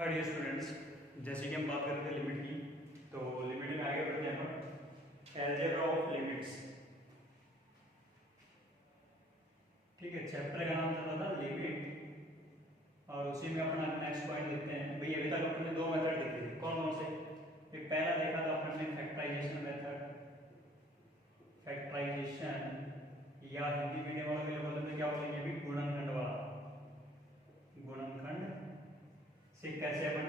Hi dear students, जैसे कि हम बात कर रहे थे लिमिट की, तो लिमिट में आगे बढ़ते हैं हम अलजेब्रा ऑफ लिमिट्स। ठीक है, चैप्टर का नाम चल रहा था लिमिट और उसी में अपना नेक्स्ट पॉइंट देखते हैं। भाई अभी तक अपने दो मेथड देखे थे, कौन कौन से? एक पहला देखा था अपने फैक्टराइजेशन मेथड, फैक्टराइजेशन या हिंदी मीडियम वालों के लिए बोलते हैं क्या बोलेंगे अभी, गुणनखंड वाला। गुणनखंड से कैसे अपन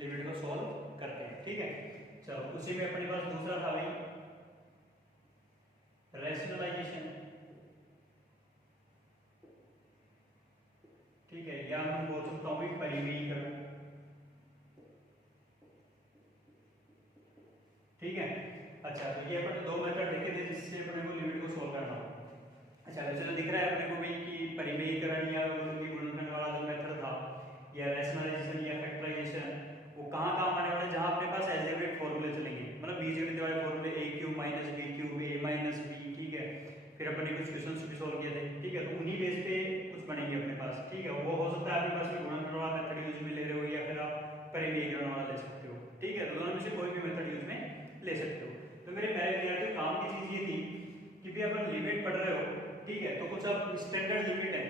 लिमिट को सॉल्व करते हैं। ठीक है, चलो उसी में अपने पास दूसरा था भाई रैशनलाइजेशन। ठीक है, या मैं बोल सकता हूँ भाई परिमेयीकरण। ठीक है, अच्छा तो ये अपने दो मेथड देखे थे जिससे अपने को लिमिट को सॉल्व करना हो। अच्छा तो चलो दिख रहा है अपने को भाई कि परिमेयीकरण या गुणनखंड वाला जो मेथड था या रैशनलाइजेशन या फैक्टराइजेशन वो कहाँ काम आने वाला है, जहाँ अपने पास अलजेब्रिक फॉर्मूले चलेंगे, मतलब बीजगणित वाले फॉर्मूले a cube minus b cube a minus b। ठीक है, फिर अपन ने कुछ क्वेश्चंस भी सॉल्व किए थे। ठीक है, तो उन्हीं बेस पे कुछ बनेंगे अपने पास। ठीक है, वो हो सकता है आपके पास में गुणनखंड वाला मेथड यूज में ले रहे हो या फिर आप परिमेयीकरण वाला ले सकते हो। ठीक है, तो दोनों में से कोई भी मेथड यूज में ले सकते हो। तो मेरे पहले विद्यार्थियों काम की चीज ये थी कि भी अपन लिमिट पढ़ रहे हो, ठीक है, तो कुछ अब स्टैंडर्ड लिमिट है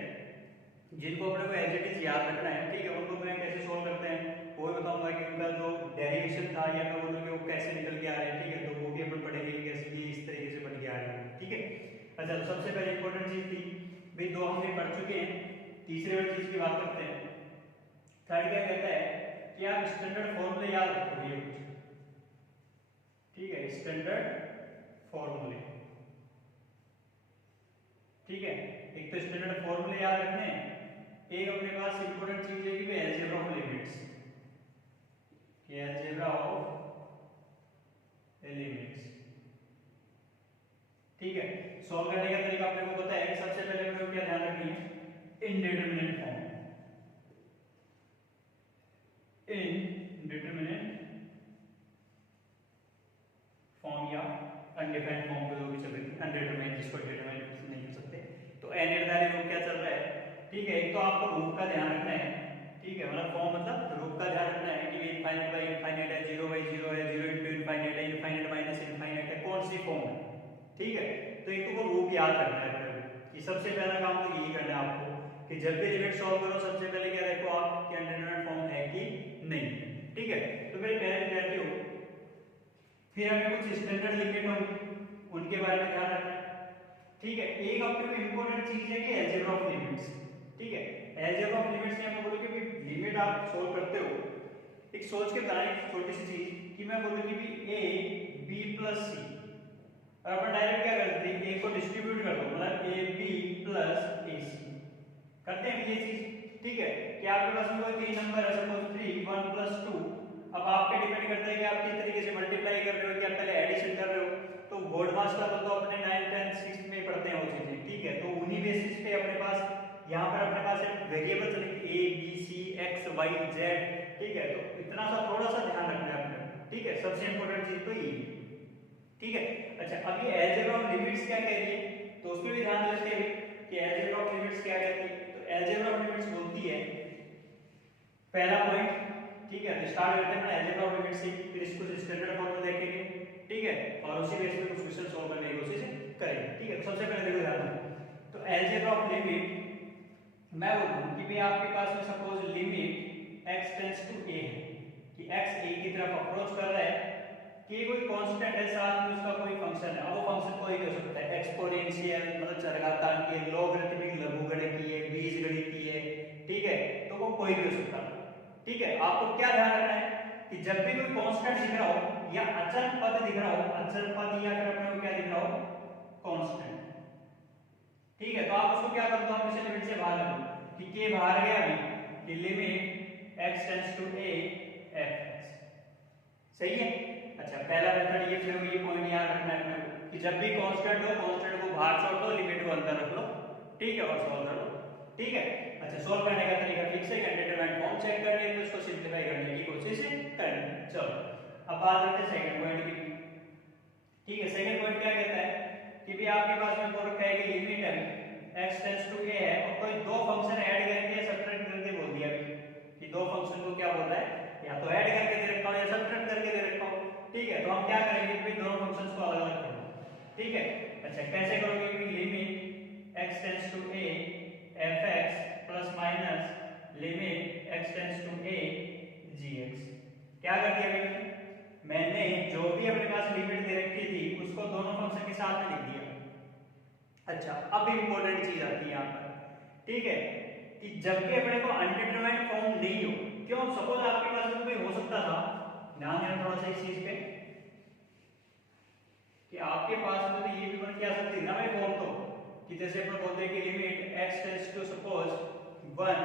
जिनको अपने को एज इट इज याद रखना है। ठीक है, उनको मैं कैसे सोल्व करते हैं वो भी बताऊंगा कि उनका जो डेरिवेशन था या मैं बोलूँ कि वो कैसे निकल के आ रहे हैं। ठीक है, तो वो भी अपन पढ़ेंगे कि कैसे ये इस तरीके से बन के आ रहे हैं। ठीक है, अच्छा तो सबसे पहले इंपॉर्टेंट चीज थी भाई, दो हमने पढ़ चुके हैं, तीसरे वाली चीज की बात करते हैं। थर्ड क्या कहता है कि आप स्टैंडर्ड फॉर्मूले याद रखोगे कुछ। ठीक है, स्टैंडर्ड फॉर्मूले। ठीक है, एक तो स्टैंडर्ड फॉर्मूले याद रखने हैं, एक अपने पास इंपॉर्टेंट चीज है कि अलजेब्रा ऑफ लिमिट्स, कि अलजेब्रा ऑफ लिमिट्स। ठीक है, सॉल्व करने का तरीका अपने को पता है। सबसे पहले अपने को क्या ध्यान रखनी है, इनडिटरमिनेट फॉर्म, इनडिटरमिनेट फॉर्म या अनडिफाइंड फॉर्म को जो भी चल रही है, अनडिटरमाइंड जिसको डिटरमाइंड नहीं कर सकते, तो अनिर्धारित रूप क्या चल रहा है। ठीक है, एक तो आपको रूप का ध्यान रखना है। ठीक है, मतलब फॉर्म मतलब रूप का ध्यान रखना है कि इनफाइनाइट बाय इनफाइनाइट है, 0 बाय 0 है, 0 इनटू इनफाइनाइट है, इनफाइनाइट माइनस इनफाइनाइट है, कौन सी फॉर्म है। ठीक है, तो एक तो वो रूप याद रखना है अपने को कि सबसे पहला काम तो यही करना है आपको कि जब भी लिमिट सॉल्व करो सबसे पहले क्या देखो आप कि अनडिटरमाइंड फॉर्म है कि नहीं। ठीक है, तो मेरे पहले विद्यार्थी हो, फिर हमें कुछ स्टैंडर्ड लिमिट होंगे उनके बारे में ध्यान रखना है। ठीक है, एक अपने को इंपॉर्टेंट चीज है कि अलजेब्रा ऑफ लिमिट्स। ठीक है, अलजेब्रा ऑफ लिमिट्स में हम बोलूं कि लिमिट आप सोल्व करते हो, एक सोच के बनाए छोटी सी चीज कि मैं बोलूं कि भी a b प्लस c, और अपन डायरेक्ट क्या करते हैं, a को डिस्ट्रीब्यूट कर दो, मतलब a b plus a c करते हैं ये चीज। ठीक है, कि आपके पास में कोई तीन नंबर है, सपोज 3 1 प्लस 2। अब आप पे डिपेंड करता है कि आप किस तरीके से मल्टीप्लाई कर रहे हो, क्या पहले एडिशन कर रहे हो। तो बोर्ड मास्टर तो अपने 9 10 6 में पढ़ते हैं वो चीजें। ठीक है, तो उन्हीं बेसिस पे अपने पास यहाँ पर अपने पास एक वेरिएबल चलेंगे a b c x y z। ठीक है, तो इतना सा थोड़ा सा ध्यान रखना है अपने। ठीक है, सबसे इंपॉर्टेंट चीज तो ये। ठीक है, अच्छा अब ये अलजेब्रा ऑफ लिमिट्स क्या कह रही है, तो उसमें भी ध्यान देते हैं कि अलजेब्रा ऑफ लिमिट्स क्या कहती है। तो अलजेब्रा ऑफ लिमिट्स बोलती है पहला पॉइंट। ठीक है, तो स्टार्ट करते हैं अलजेब्रा ऑफ लिमिट्स से, फिर इसको स्टैंडर्ड फॉर्मूला देखेंगे। ठीक है, और उसी बेस पे कुछ क्वेश्चन सॉल्व करने की कोशिश करेंगे। ठीक है, तो सबसे पहले देखो ध्यान दो, तो अलजेब्रा ऑफ लिमिट मैं बोलूं कि भाई आपके पास में suppose limit x tends to a है, कि x a की तरफ अप्रोच कर रहा है, कि कोई कांस्टेंट है साथ में उसका कोई फंक्शन है। अब वो फंक्शन कोई भी हो सकता है, एक्सपोनेंशियल मतलब चरघातांकीय, लॉगरिथमिक लघुगणकीय, बीजगणितीय। ठीक है, तो वो कोई भी हो सकता है। ठीक है, आपको क्या ध्यान रखना है कि जब भी कोई कांस्टेंट दिख रहा हो या अचल पद दिख रहा हो, अचल पद या फिर अपने को क्या दिख रहा हो, कांस्टेंट। ठीक है, तो आप उसको क्या कर दो, आप इसे लिमिट से बाहर कर दो कि k बाहर गया अभी कि limit x tends to a f। सही है, अच्छा पहला मेथड ये, फिर ये पॉइंट याद रखना है अपने कि जब भी कांस्टेंट हो कांस्टेंट को बाहर छोड़ दो, लिमिट को अंदर रख लो। ठीक है, और सॉल्व कर लो। ठीक है, अच्छा सॉल्व करने का तरीका फिक्स है, अनडिटरमाइंड फॉर्म चेक करनी है, फिर उसको सिंपलीफाई करने की कोशिश करनी है। चलो अब बात करते हैं सेकंड पॉइंट की। ठीक है, सेकंड पॉइंट क्या कहता है कि भी आपके पास में बोल रखा है कि लिमिट है x टेंड्स टू a है, और कोई दो फंक्शन ऐड करके सब्ट्रैक्ट करके बोल दिया कि दो फंक्शन को क्या बोल रहा है, या तो ऐड करके दे रखा हो या सब्ट्रैक्ट करके दे रखा हो। ठीक है, तो हम क्या करेंगे कि दोनों फंक्शंस को अलग अलग करो। ठीक है, अच्छा कैसे करोगे कि limit x tends to a fx plus minus limit x tends to a gx। क्या कर दिया भाई, मैंने जो भी अपने पास लिमिट दे रखी थी उसको दोनों फंक्शन के साथ में लिख दिया। अच्छा, अब इंपॉर्टेंट चीज आती है यहाँ पर। ठीक है, कि जब भी अपने को अनडिटरमाइंड फॉर्म नहीं हो, क्यों, सपोज आपके पास में कोई हो सकता था, ध्यान देना थोड़ा सा इस चीज पे, कि आपके पास में तो ये भी बन के आ सकती है ना भाई फॉर्म, तो कि जैसे अपन बोलते हैं कि limit x tends to suppose 1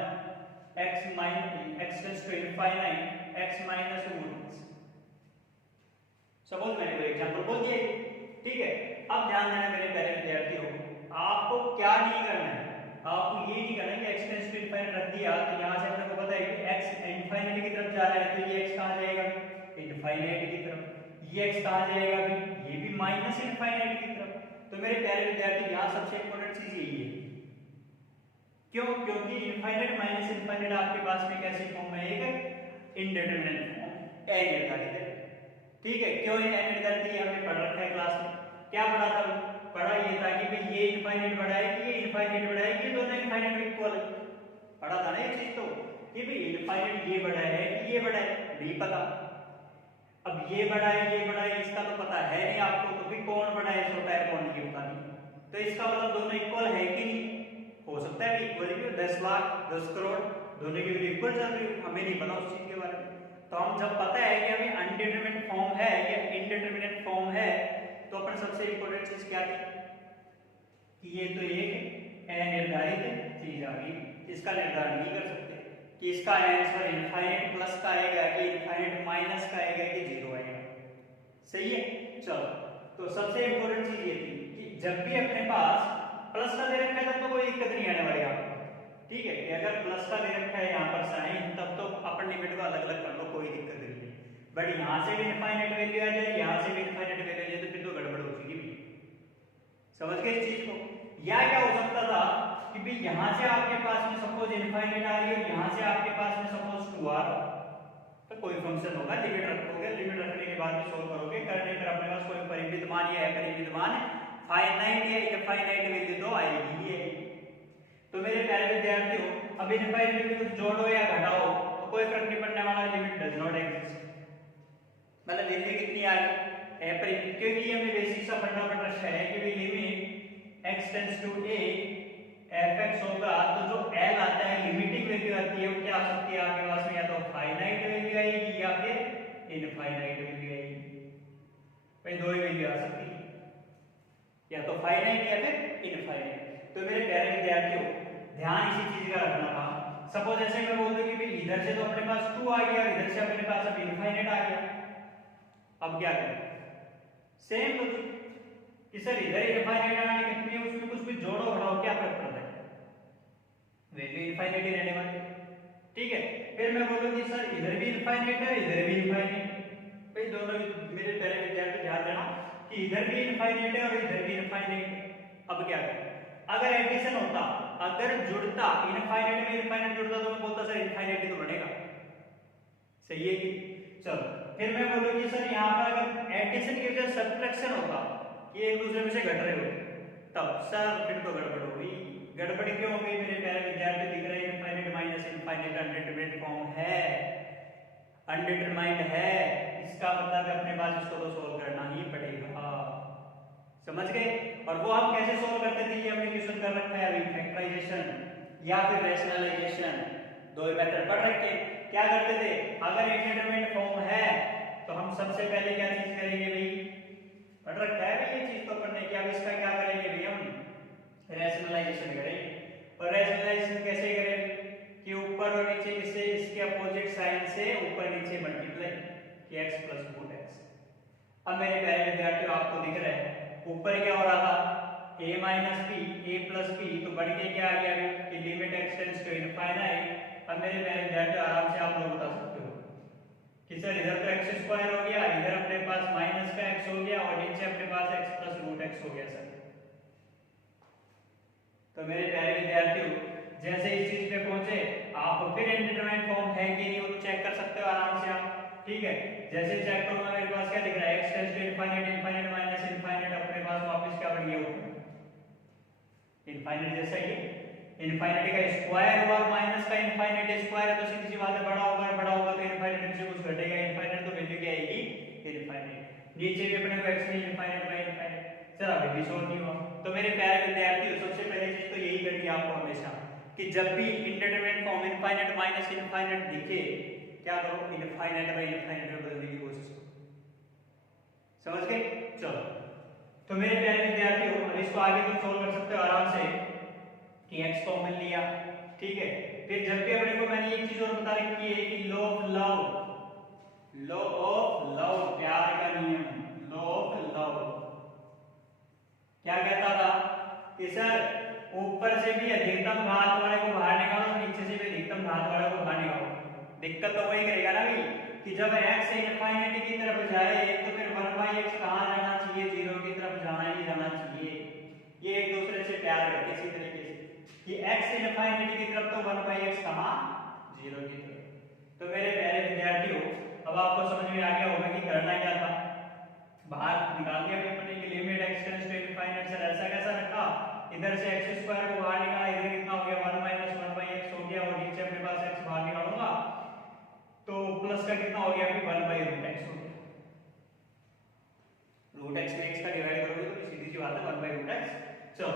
x minus x tends to infinite x minus root. Suppose मैंने कोई एग्जांपल बोल दिया। ठीक है, अब ध्यान देना मेरे प्यारे विद्यार्थियों, आपको क्या नहीं करना है, आपको ये नहीं करना कि x टेंड्स टू इनफाइनाइट रख दिया तो यहां से अपने को पता है कि x इनफाइनाइट की तरफ जा रहा है, तो ये x कहां जाएगा, इनफाइनाइट की तरफ। ये x कहां जाएगा भी, ये भी माइनस इनफाइनाइट की तरफ। तो मेरे प्यारे विद्यार्थी यहां सबसे इंपॉर्टेंट चीज यही है, क्यों, क्योंकि इनफाइनाइट माइनस इनफाइनाइट आपके पास में कैसी फॉर्म है, एक इनडिटरमिनेट फॉर्म, अनिर्धारित है। ठीक है, क्यों ये अनिर्धारित है, हमने पढ़ रखा है क्लास में। क्या पढ़ा था, पढ़ा ये था कि भाई ये इनफाइनाइट बड़ा है कि ये इनफाइनाइट बड़ा है कि दोनों इनफाइनाइट इक्वल है। पढ़ा था ना ये चीज, तो कि भाई इनफाइनाइट ये बड़ा है कि ये बड़ा है, नहीं पता। अब ये बड़ा है ये बड़ा है इसका तो पता है नहीं आपको, तो भी कौन बड़ा है छोटा है कौन ये पता नहीं। तो इसका मतलब दोनों इक्वल है कि नहीं, हो सकता है इक्वल भी, 10 लाख 10 करोड़ दोनों की वैल्यू इक्वल चल रही हो, हमें नहीं पता उस चीज के बारे में। तो हम जब पता है कि हमें अनडिटरमिनेट फॉर्म है या इनडिटरमिनेट फॉर्म है, तो अपन सबसे इंपॉर्टेंट चीज क्या थी कि ये तो एक अनिर्धारित चीज आ गई, इसका निर्धारण नहीं कर सकते कि इसका आंसर इनफाइनाइट प्लस का आएगा कि इनफाइनाइट माइनस का आएगा कि जीरो आएगा। सही है, चलो, तो सबसे इंपॉर्टेंट चीज ये थी कि जब भी अपने पास प्लस का दे रखा है तब तो कोई दिक्कत नहीं आने वाली आपको। ठीक है, कि अगर प्लस का दे रखा है यहाँ पर साइन, तब तो अपन लिमिट को अलग अलग कर लो, कोई दिक्कत नहीं है। बट यहाँ से भी इनफाइनाइट वैल्यू आ जाए, यहाँ से भी इनफाइनाइट वैल्यू आ जाए, तो फिर तो गड़बड़ हो चुकी। समझ गए इस चीज को। या क्या हो सकता था कि भाई यहाँ से आपके पास में सपोज इनफाइनाइट आ रही है, यहाँ से आपके पास में सपोज 2 आ रहा, तो कोई फंक्शन होगा, लिमिट रखोगे, लिमिट रखने के बाद में सोल्व करोगे, करने पर अपने पास कोई परिमित मान या अपरिमित मान फाइनाइट या इनफाइनाइट वैल्यू तो आएगी ही है। तो मेरे प्यारे विद्यार्थियों, अब इनफाइनाइट वैल्यू कुछ जोड़ो या घटाओ तो कोई फर्क नहीं पड़ने वाला, लिमिट डज नॉट एग्जिस्ट। मतलब वैल्यू कितनी आ रही है अपरिमित, क्योंकि हमें बेसिक सा फंडामेंटल रखा है कि limit x tends to a fx होगा, तो जो l आता है लिमिटिंग वैल्यू आती है वो क्या आ सकती है आपके पास में, या तो फाइनाइट वैल्यू आएगी या फिर इनफाइनाइट वैल्यू आएगी। भाई दो ही वैल्यू आ सकती है, या तो फाइनाइट या फिर इनफाइनाइट। तो मेरे प्यारे विद्यार्थियों, ध्यान इसी चीज का रखना था। सपोज ऐसे मैं बोल दूं कि भाई इधर से तो अपने पास 2 आ गया, इधर से अपने पास अब इनफाइनाइट आ गया, अब क्या करें, सेम लॉजिक कि सर इधर इनफाइनाइट आने कितनी है, उसमें कुछ भी जोड़ो घटाओ क्या फर्क पड़ता है, वैल्यू इनफाइनाइट ही रहने वाली। ठीक है, फिर मैं बोलूं कि सर इधर भी इनफाइनाइट है इधर भी इनफाइनाइट, भाई दोनों मेरे पहले विद्यार्थी ध्यान देना कि इधर भी इनफाइनाइट है और इधर भी इनफाइनाइट है। अब क्या करें, अगर एडिशन होता, अगर जुड़ता इनफाइनाइट में इनफाइनाइट जुड़ता तो मैं बोलता सर इनफाइनाइट ही तो बनेगा। सही है कि, चलो फिर मैं बोलूं कि सर यहाँ पर अगर एडिशन की वजह सब्ट्रैक्शन होता कि एक दूसरे में से घट रहे होते, तब सर फिर तो गड़बड़ हो गई। गड़बड़ क्यों हो गई मेरे प्यारे विद्यार्थी, दिख रहे हैं इनफाइनाइट माइनस इनफाइनाइट अनडिटरमिनेट फॉर्म है, अनडिटरमाइंड है, इसका मतलब अपने पास इसको तो सोल्व करना ही पड़ेगा। समझ गए। और वो हम कैसे सोल्व करते थे ये हमने क्वेश्चन कर रखा है अभी, फैक्टराइजेशन या फिर रैशनलाइजेशन, दो मेथड पढ़ रखे। क्या करते थे, अगर इनडिटरमिनेट फॉर्म है तो हम सबसे पहले क्या चीज करेंगे भाई, पढ़ रखा है भाई ये चीज तो पढ़ने की। अब इसका क्या करेंगे भाई, हम रैशनलाइजेशन करेंगे। और रैशनलाइजेशन कैसे करें कि ऊपर और नीचे किससे, इसके अपोजिट साइन से ऊपर नीचे मल्टीप्लाई कि x प्लस रूट x। अब मेरे प्यारे विद्यार्थियों आपको दिख रहा है ऊपर क्या हो रहा था, a minus B A plus B, तो बढ़ के क्या आ गया कि limit x tends to infinite. अब मेरे प्यारे विद्यार्थियों आराम से आप लोग बता सकते हो कि सर इधर तो x स्क्वायर हो गया, इधर अपने पास माइनस का x हो गया और नीचे अपने पास x प्लस रूट x हो गया सर। तो मेरे प्यारे विद्यार्थियों जैसे इस चीज पे पहुंचे आप फिर इंडिटरमिनेट फॉर्म है कि नहीं वो तो चेक कर सकते हो आराम से आप, ठीक है। जैसे चेक करूंगा मेरे पास क्या दिख रहा है, x tends to infinite, infinite minus infinite, अपने पास वापस क्या बढ़ गया ऊपर इनफाइनाइट, जैसा ये इनफाइनाइट का स्क्वायर हुआ माइनस का इनफाइनाइट स्क्वायर है तो सीधी सी बात है बड़ा होगा तो इनफाइनाइट से कुछ घटेगा, इनफाइनाइट तो वैल्यू क्या आएगी इनफाइनाइट। नीचे भी अपने को x में इनफाइनाइट बाय इनफाइनाइट, चलो अभी भी सॉल्व नहीं हुआ। तो मेरे प्यारे विद्यार्थियों सबसे पहले चीज तो यही करनी है आपको हमेशा कि जब भी indeterminate form infinite minus infinite दिखे क्या करो, इनफाइनाइट बाय इनफाइनाइट में बदलने की कोशिश करो, समझ गए। चलो तो मेरे प्यारे विद्यार्थियों अब इसको आगे तुम सॉल्व कर सकते हो आराम से कि x कॉमन लिया, ठीक है। फिर जब भी अपने को मैंने एक चीज और बता रखी है कि लॉ ऑफ लव प्यार का नियम, लॉ ऑफ लव क्या कहता था कि सर ऊपर से भी अधिकतम घात वाले को बाहर निकालो, नीचे से भी अधिकतम घात वाले को बाहर निकालो। दिक्कत तो वही करेगा ना भाई कि जब x इनफाइनिटी की तरफ जाए तो फिर 1/x कहां जाना चाहिए, 0 की तरफ जाना ही जाना चाहिए। ये एक दूसरे से प्यार करते इसी तरीके से कि x इनफाइनिटी की तरफ तो 1/x कहां 0 की तरफ। तो मेरे प्यारे विद्यार्थियों अब आपको समझ में आ गया होगा कि करना क्या था, बाहर निकाल दिया अपने की limit x tends to infinite. Sir ऐसा कैसा रखा, इधर से x स्क्वायर को बाहर निकाला, इधर कितना हो गया 1 - 1/x हो गया और नीचे अपने पास x बाहर निकालूंगा तो प्लस का कितना हो गया अभी 1/√x हो गया। √x में x का डिवाइड करोगे तो सीधी सी बात है 1/√x। चलो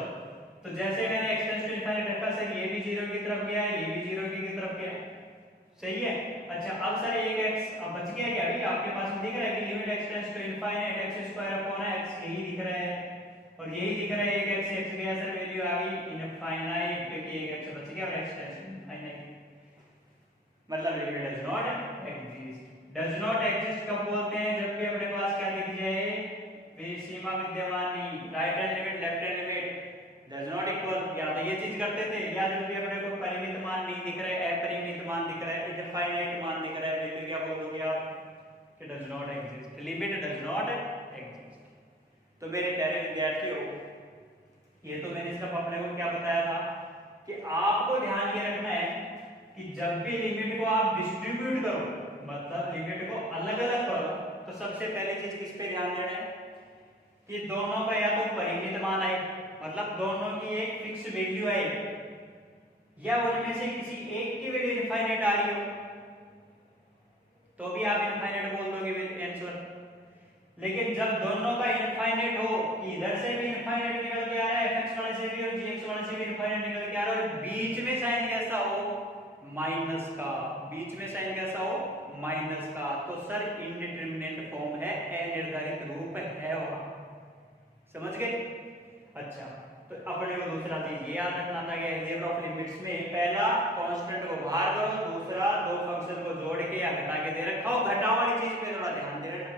तो जैसे मैंने x टेंड्स टू इनफाइनाइट रखा सर ये भी 0 की तरफ गया है, ये भी 0 की तरफ गया, सही है। अच्छा अब सर एक x अब बच गया क्या, अभी आपके पास दिख रहा है कि limit x tends to infinite x² यही दिख रहा है और यही दिख रहा है एक x गया सर वैल्यू आ गई इनफाइनाइट क्योंकि एक x बच गया और x टेंड्स टू इनफाइनाइट मतलब limit does not exist. Does not exist कब बोलते हैं, जब भी अपने पास क्या दिख जाए सीमा विद्यमान नहीं, right hand limit left hand limit does not equal, या तो ये चीज करते थे या जब भी अपने को परिमित मान नहीं दिख रहा है, अपरिमित मान दिख रहा है, इनफाइनाइट मान दिख रहा है, वैल्यू क्या बोलोगे आप कि does not exist, limit does not exist. तो मेरे प्यारे विद्यार्थियों ये तो मैंने सिर्फ अपने को क्या बताया था कि आपको ध्यान ये रखना है कि जब भी लिमिट को आप डिस्ट्रीब्यूट करो मतलब लिमिट को अलग अलग करो तो सबसे पहले चीज किस पे ध्यान देना है कि दोनों का या तो परिमित मान आए मतलब दोनों की एक फिक्स वैल्यू आए या उनमें से किसी एक की वैल्यू इनफाइनाइट आ रही हो तो भी आप इनफाइनाइट बोल दोगे विद आंसर। लेकिन जब दोनों का इनफाइनाइट हो कि इधर से भी इनफाइनाइट निकल के आ रहा है fx वाले से भी और gx वाले से भी इनफाइनाइट निकल के आ रहा है और बीच में साइन कैसा हो माइनस का, बीच में साइन कैसा हो माइनस का, तो सर इंडिटरमिनेट फॉर्म है, अनिर्धारित रूप है वहां, समझ गए। अच्छा तो अपने को दूसरा चीज ये याद रखना था कि अलजेब्रा ऑफ लिमिट्स में पहला कांस्टेंट को बाहर करो, दूसरा दो फंक्शन को जोड़ के या घटा के दे रखा हो, घटाओ वाली चीज पे थोड़ा ध्यान दे रखना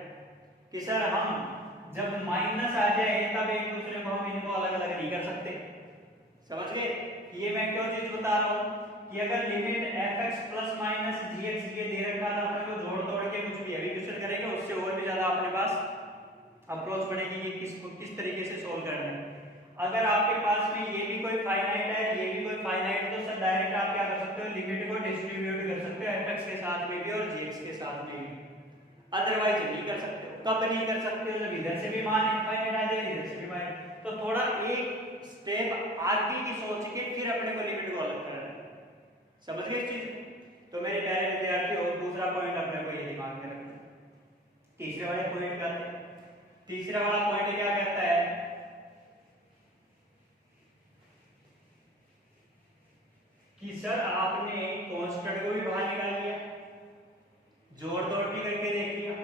कि सर हम जब माइनस आ जाए तब एक दूसरे को हम इनको अलग अलग नहीं कर सकते, समझ गए। ये मैं क्यों चीज बता रहा हूं कि अगर limit fx plus minus gx ये दे रखा था अपने को जोड़ तोड़ के कुछ भी अभी डिस्कस करेंगे उससे और भी ज्यादा अपने पास अप्रोच बनेगी कि किस तरीके से सोल्व करना है। अगर आपके पास में ये भी कोई फाइनाइट है ये भी कोई फाइनाइट तो सर डायरेक्ट आप क्या कर सकते हो लिमिट को डिस्ट्रीब्यूट कर सकते हो fx के साथ में भी और gx के साथ में भी, अदरवाइज नहीं कर सकते। कब नहीं कर सकते जब इधर से भी मान इनफाइनाइट आ जाए इधर से भी मान, तो थोड़ा एक स्टेप आगे की सोच के फिर अपने को लिमिट को अलग करना है, समझ गए इस चीज। तो मेरे प्यारे विद्यार्थियों दूसरा पॉइंट अपने को ये दिमाग में रखना है। तीसरे वाले पॉइंट का तीसरा वाला पॉइंट क्या कहता है कि सर आपने कांस्टेंट को भी बाहर निकाल लिया, जोड़ तोड़ भी करके देख लिया,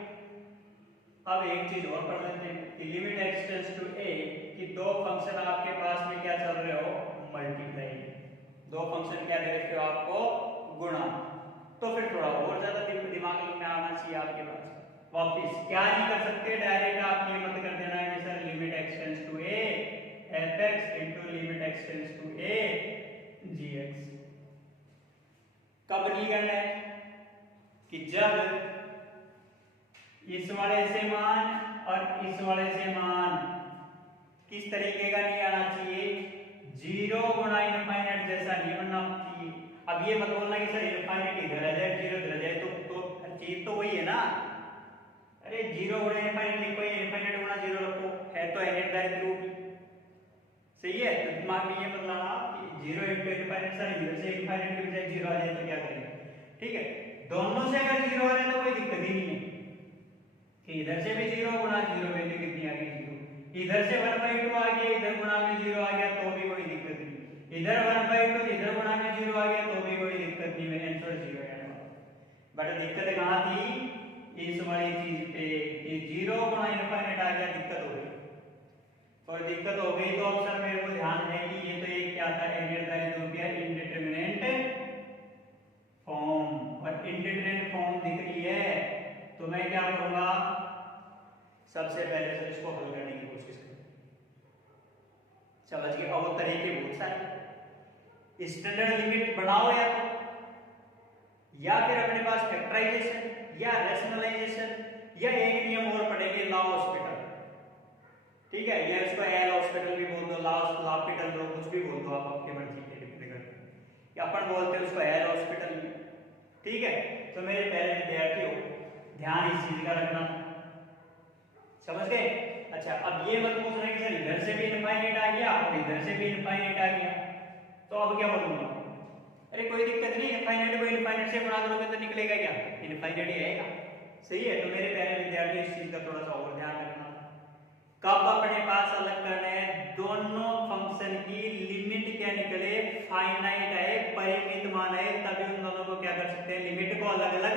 अब एक चीज और पढ़ लेते हैं कि limit x tends to a कि दो फंक्शन आपके पास में क्या चल रहे हो मल्टीप्लाई, दो फंक्शन क्या दे रखे हो आपको गुणा, तो फिर थोड़ा और ज्यादा दिमाग में आना चाहिए आपके पास। वापिस क्या नहीं कर सकते डायरेक्ट आप ये मत कर देना है कि sir limit x tends to a fx into limit x tends to a gx, कब नहीं करना है कि जब इस वाले से मान और इस वाले से मान किस तरीके का नहीं आना चाहिए जीरो गुणा इनफाइनाइट जैसा नहीं बनना चाहिए। अब ये मत बोलना कि सर इनफाइनाइट इधर आ जाए जीरो इधर आ जाए, तो चीज तो वही है ना। अरे जीरो गुणा इनफाइनाइट लिखो, इनफाइनाइट गुणा जीरो रखो, है तो एनेट रूप सही है। तो दिमाग में ये मत लाना कि जीरो इंटू इनफाइनाइट, सर इधर से इनफाइनाइट के बजाय जीरो आ जाए तो क्या करेंगे, ठीक है। दोनों से अगर जीरो आ रहे तो कोई दिक्कत ही नहीं है कि इधर से भी जीरो गुणा जीरो वैल्यू कितनी आ गई जीरो, इधर से 1/2 आ गया इधर गुणा में जीरो आ गया तो भी कोई दिक्कत नहीं, इधर 1/2 इधर गुणा में जीरो आ गया तो भी कोई दिक्कत नहीं, मेरे आंसर जीरो है। बट दिक्कत कहाँ थी, इस वाली चीज पे कि जीरो गुणा इनफाइनाइट आ गया, दिक्कत हो गई। और दिक्कत हो गई तो अब सर मेरे को ध्यान है कि ये तो एक क्या था, इनडिटरमिनेंट फॉर्म, और इनडिटरमिनेंट फॉर्म दिख रही है तो मैं क्या करूंगा, सबसे पहले से इसको हल करने की कोशिश करूं। समझ गए। और तरीके बहुत सारे, स्टैंडर्ड लिमिट बनाओ या फिर अपने पास फैक्टराइजेशन या रैशनलाइजेशन, या एक नियम और पढ़ेंगे लॉ हॉस्पिटल, ठीक है, या इसको एल हॉस्पिटल भी बोल दो, लॉ हॉस्पिटल दो, कुछ भी बोल दो आप अपनी मर्जी के लिए, या अपन बोलते हैं उसको एल हॉस्पिटल, ठीक है। तो मेरे प्यारे विद्यार्थियों ध्यान इस चीज का रखना, समझ गए। अच्छा, अब ये मत पूछना कि सर इधर से भी इनफाइनाइट आ गया और इधर से भी इनफाइनाइट आ गया, तो अब क्या बोलूंगा, अरे कोई दिक्कत नहीं, इनफाइनाइट को इनफाइनाइट से गुणा करोगे तो निकलेगा क्या, इनफाइनाइट ही आएगा, सही है। तो मेरे प्यारे विद्यार्थी इस चीज का थोड़ा सा और ध्यान रखना। कब अपने पास अलग करना है, दोनों फंक्शन की लिमिट क्या निकले, फाइनाइट आए, परिमित मान आए, तभी उन दोनों को क्या कर सकते हैं, लिमिट को अलग अलग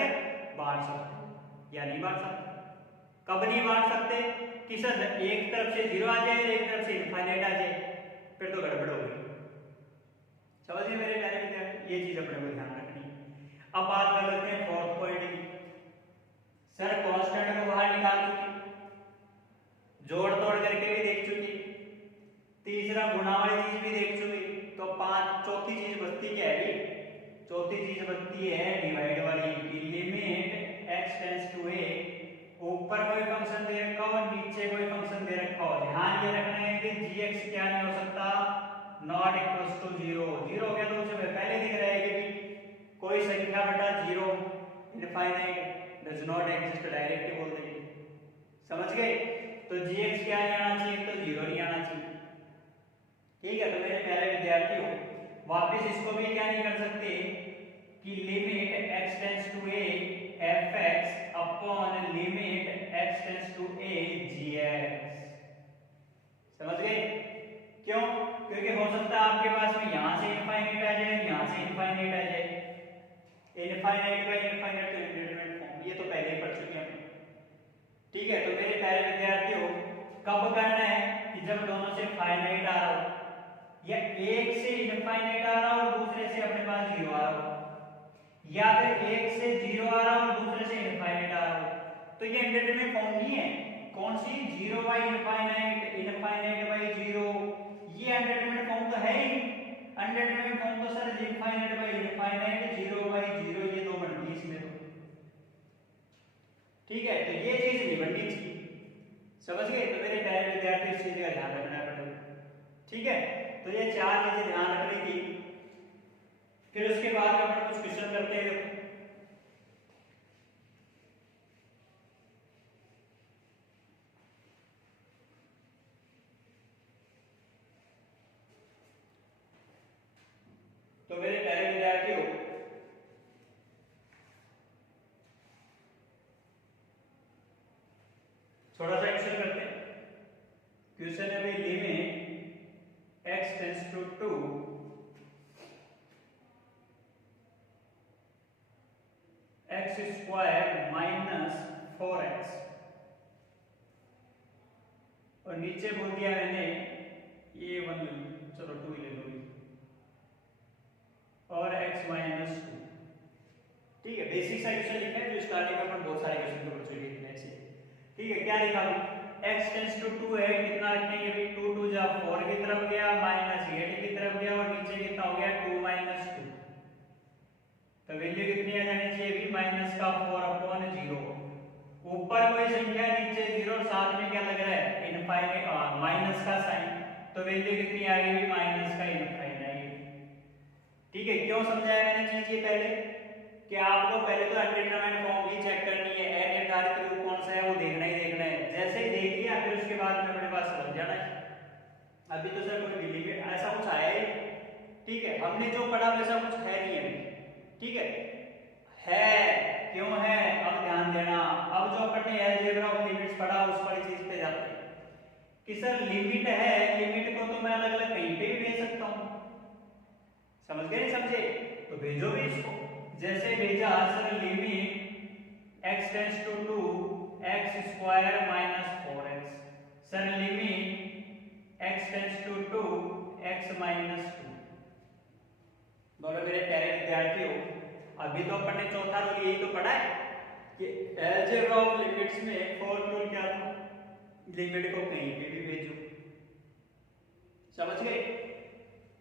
बांट सकते हैं या नहीं बांट सकते। कब नहीं बांट सकते कि सर एक तरफ से जीरो आ जाए एक तरफ से इनफाइनाइट आ जाए, फिर तो गड़बड़ हो गई। समझिए मेरे प्यारे विद्यार्थी, ये चीज अपने को ध्यान रखनी है। अब बात कर लेते हैं फोर्थ पॉइंट की। सर कांस्टेंट को बाहर निकाल चुके, जोड़ तोड़ करके भी देख चुकी, तीसरा गुणा वाली चीज भी देख चुकी, तो चौथी चीज बचती क्या है, चौथी चीज बचती है डिवाइड वाली की, limit x tends to a, ऊपर कोई फंक्शन दे रखा हो नीचे कोई फंक्शन दे रखा हो, ध्यान ये रखना है कि gx क्या नहीं हो सकता, not equals to zero. Zero हो गया तो उसे पहले दिख रहा है कि कोई संख्या बटा zero infinite does not exist, direct बोल देंगे, समझ गए। तो gx क्या नहीं आना चाहिए, तो जीरो नहीं आना चाहिए, ठीक है। तो मेरे प्यारे विद्यार्थियों वापस इसको भी क्या नहीं कर सकते कि limit x tends to a fx upon limit x tends to a gx, समझ गए। क्यों, क्योंकि हो सकता है आपके पास में यहां से इनफाइनाइट आ जाए यहां से इनफाइनाइट आ जाए, इनफाइनाइट बाय इनफाइनाइट तो इंडिटरमिनेट फॉर्म, ये तो पहले ही पढ़ चुके हैं, ठीक है। तो मेरे प्यारे विद्यार्थियों कब करना है कि जब दोनों से फाइनाइट आ रहा हो, या एक से इनफाइनाइट आ रहा हो और दूसरे से अपने पास जीरो आ रहा हो, या फिर एक से जीरो आ रहा हो और दूसरे से इनफाइनाइट आ रहा हो, तो ये इंडिटरमिनेट फॉर्म नहीं है। कौन सी, zero by infinite, infinite by zero, ये इंडिटरमिनेट फॉर्म तो है ही। इंडिटरमिनेट फॉर्म तो sir infinite by infinite, zero by zero, ये दो बनती है इसमें तो, ठीक है। तो ये चीज नहीं बननी चाहिए, समझ गए। तो मेरे प्यारे विद्यार्थी इस चीज का ध्यान रखना पड़ेगा, ठीक है। तो ये चार चीजें ध्यान रखनी थी। फिर उसके बाद अपन कुछ क्वेश्चन करते हैं। तो मेरे प्यारे विद्यार्थियों थोड़ा सा क्वेश्चन करते हैं। क्वेश्चन है भाई limit x tends to 2 x square minus 4x, और नीचे बोल दिया मैंने ये 1, चलो 2 ले लो, और x माइनस 2, ठीक है। बेसिक सा क्वेश्चन लिखा है जो स्टार्टिंग में अपन बहुत सारे क्वेश्चन को पढ़ चुके हैं ऐसे, ठीक है। क्या लिखा x टेंड्स टू 2 है, कितना रखेंगे भाई, 2 2 जा 4 की तरफ गया, माइनस 8 की तरफ गया, और नीचे कितना हो गया 2 माइनस 2, तो वैल्यू कितनी आ जानी चाहिए भी, माइनस का 4 अपॉन 0। ऊपर कोई संख्या नीचे 0, और साथ में क्या लग रहा है इनफाइनाइट, माइनस का साइन, तो वैल्यू कितनी आ गई माइनस का इनफाइनाइट। ठीक है, क्यों समझाया मैंने चीज ये पहले कि आपको पहले तो अनडिटरमाइंड फॉर्म ही चेक करनी है, अनिर्धारित रूप कौन सा है वो देखना ही देखना है। जैसे ही देख लिया फिर उसके बाद में अपने पास समझ जाना है। अभी तो सर कोई लिमिट ऐसा कुछ आया ही, ठीक है, हमने जो पढ़ा वैसा कुछ है नहीं अभी, ठीक है क्यों है अब ध्यान देना। अब जो अपन ने अलजेब्रा ऑफ लिमिट्स पढ़ा उस वाली चीज पे जाते हैं कि सर लिमिट है, लिमिट को तो मैं अलग अलग कहीं पे भी भेज सकता हूँ, समझ गए नहीं समझे, तो भेजो भी इसको। जैसे भेजा sir limit x tends to 2 x square minus 4x, sir limit x tends to 2 x minus 2। बोलो मेरे प्यारे विद्यार्थियों, अभी तो अपन ने चौथा रूल यही तो पढ़ा है कि अलजेब्रा ऑफ लिमिट्स में फोर्थ रूल क्या था, लिमिट को कहीं पे भी भेजो, समझ गए।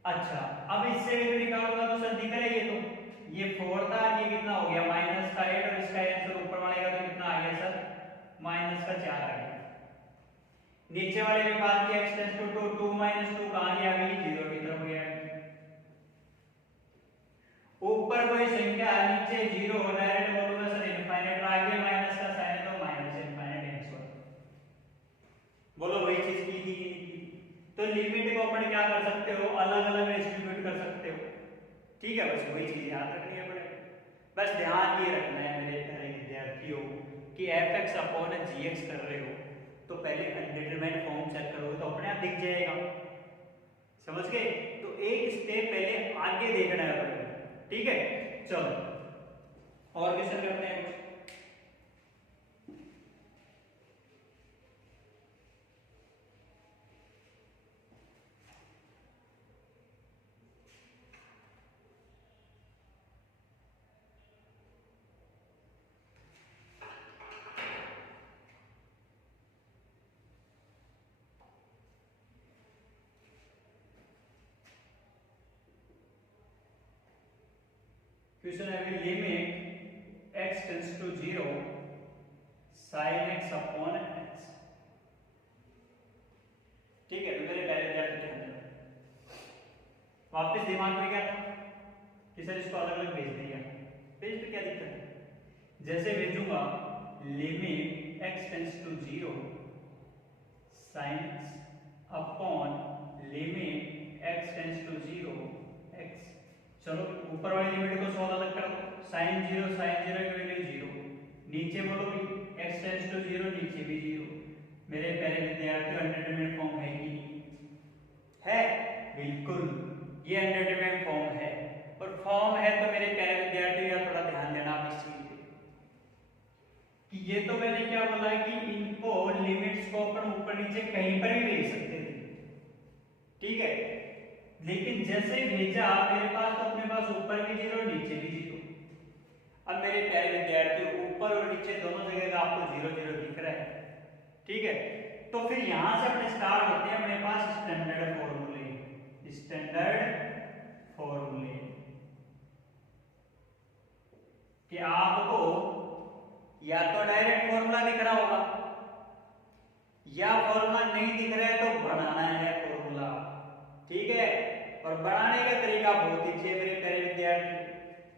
अच्छा, अब इससे वैल्यू निकालूंगा तो सर दिख रहा है ये 4 था, ये कितना हो गया माइनस का 8 और इसका आंसर ऊपर वाले का तो कितना आ गया सर माइनस का 4 आ गया। नीचे वाले में बात की x टेंड्स टू 2 2 माइनस 2 कहां गया अभी 0 की तरफ गया। ऊपर कोई संख्या नीचे 0 डायरेक्ट बोलूंगा सर इनफाइनाइट, आगे माइनस का साइन है तो माइनस इनफाइनाइट आंसर। बोलो वही चीज की थी नहीं की। तो लिमिट को अपन क्या कर सकते हो अलग अलग डिस्ट्रीब्यूट कर सकते हो, ठीक है, बस वही चीज याद रखनी है अपने। बस ध्यान ये रखना है मेरे प्यारे विद्यार्थियों कि fx अपॉन gx कर रहे हो तो पहले अनडिटरमाइंड फॉर्म चेक करोगे तो अपने आप दिख जाएगा, समझ गए। तो एक स्टेप पहले आगे देखना है अपने, ठीक है। चलो और क्वेश्चन करते हैं कुछ। क्वेश्चन है limit x tends to 0 sin x upon x, ठीक है। तो मेरे पहले विद्यार्थी ध्यान देना, वापस दिमाग में क्या था कि सर इसको अलग अलग भेज दिया, भेज तो क्या दिक्कत है। जैसे भेजूंगा limit x tends to 0 sin x upon limit x tends to 0 x, चलो ऊपर वाली लिमिट को 100 अलग कर दो, sin 0 की वैल्यू 0, नीचे बोलो भी x टेंड्स टू 0 नीचे भी 0। मेरे प्यारे विद्यार्थियों अनडिटरमाइंड फॉर्म है कि है, बिल्कुल ये अनडिटरमाइंड फॉर्म है। और फॉर्म है तो मेरे प्यारे विद्यार्थियों का थोड़ा ध्यान देना आप इस चीज पे कि ये तो मैंने क्या बोला कि इनको लिमिट्स को अपन ऊपर नीचे कहीं पर भी भेज सकते थे, ठीक है, लेकिन जैसे भेजा मेरे पास तो अपने पास ऊपर भी 0 नीचे भी 0। अब मेरे प्यारे विद्यार्थियों ऊपर और नीचे दोनों जगह का आपको 0 0 दिख रहा है, ठीक है। तो फिर यहां से अपने स्टार्ट होते हैं अपने पास स्टैंडर्ड फॉर्मूले कि आपको या तो डायरेक्ट फॉर्मूला दिख रहा होगा या फॉर्मूला नहीं दिख रहा है तो बढ़ाना है फॉर्मूला, ठीक है। और बढ़ाने का तरीका बहुत ही है मेरे प्यारे विद्यार्थी।